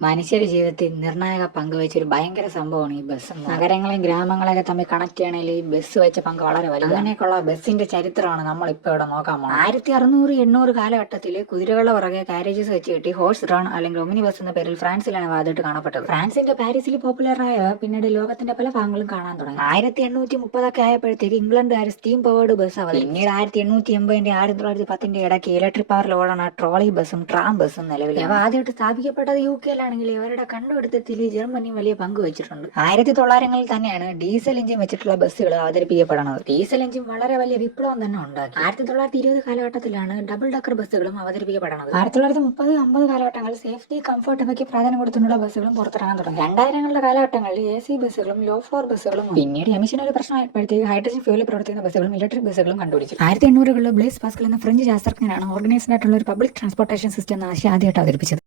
മനുഷ്യരുടെ ജീവിതത്തിൽ നിർണായക പങ്ക് വഹിച്ച ഒരു ഭയങ്കര സംഭവമാണ് ഈ ബസ്. നഗരങ്ങളെയും ഗ്രാമങ്ങളെയൊക്കെ തമ്മിൽ കണക്ട് ചെയ്യണമെങ്കിൽ ഈ ബസ് വഹിച്ച പങ്ക് വളരെ വലുതാണ്. അങ്ങനെയൊക്കെയുള്ള ബസ്സിന്റെ ചരിത്രമാണ് നമ്മൾ ഇപ്പൊ ഇവിടെ നോക്കാൻ പോകുന്നത്. 1600-800 കാലഘട്ടത്തിൽ കുതിരകളുടെ പുറകെ കാരേജസ് വെച്ച് കെട്ടി ഹോഴ്സ് ഡ്രോൺ അല്ലെങ്കിൽ ഒമിനി ബസ് എന്ന പേരിൽ ഫ്രാൻസിലാണ് ആദ്യമായിട്ട് കാണപ്പെട്ടത്. ഫ്രാൻസിന്റെ പാരീസിൽ പോപ്പുലറായ പിന്നീട് ലോകത്തിന്റെ പല ഭാഗങ്ങളും കാണാൻ തുടങ്ങി. 1830 ആയപ്പോഴത്തേക്ക് ഇംഗ്ലണ്ടുകാർ സ്റ്റീം പവേർഡ് ബസ് അവതരിപ്പിച്ചു. പിന്നീട് 1880 1910 ഇടയ്ക്ക് ഇലക്ട്രിക് പവറിൽ ഓടണ ട്രോളി ബസ്സും ട്രാം ബസ്സും നിലവിൽ. അവ ആദ്യമായിട്ട് സ്ഥാപിക്കപ്പെട്ടത് UK ലാണെങ്കിൽ ഇവരുടെ കണ്ടുപിടുത്തത്തിൽ ജർമ്മനി വലിയ പങ്ക് വെച്ചിട്ടുണ്ട്. 1900-കളിൽ തന്നെയാണ് ഡീസൽ എഞ്ചിൻ വെച്ചിട്ടുള്ള ബസ്സുകൾ അവതരിപ്പിക്കപ്പെടുന്നത്. ഡീസൽ എഞ്ചിൻ വളരെ വലിയ വിപ്ലവം തന്നെ ഉണ്ടാക്കി. 1920 കാലഘട്ടത്തിലാണ് ഡബിൾ ഡക്കർ ബസ്സുകളും അവതരിപ്പിക്കപ്പെടുന്നത്. 1930-50 കാലഘട്ടങ്ങളിൽ സേഫ്റ്റി കംഫർട്ട് ഇവയ്ക്ക് പ്രാധാന്യം കൊടുത്തുള്ള ബസ്സുകളും പുറത്തിറങ്ങാൻ തുടങ്ങി. 2000-കളുടെ കാലഘട്ടങ്ങളിൽ AC ബസ്സുകളും ലോ ഫ്ലോർ ബസ്സുകളും പിന്നീട് എമിഷൻ ഒരു പ്രശ്നമായപ്പോഴത്തേക്ക് ഹൈഡ്രജൻ ഫ്യൂലിൽ പ്രവർത്തിക്കുന്ന ബസ്സുകളും ഇലക്ട്രിക് ബസ്സുകളും കണ്ടുപിടിച്ചു. 1800-കളിൽ ബ്ലേസ് പാസ്കൽ എന്ന ഫ്രഞ്ച് ശാസ്ത്രജ്ഞനാണ് ഓർഗനൈസ്ഡ് ആയിട്ടുള്ള ഒരു പബ്ലിക് ട്രാൻസ്പോർട്ടേഷൻ സിസ്റ്റം എന്ന ആശയം ആദ്യമായിട്ട് അവതരിപ്പിച്ചത്.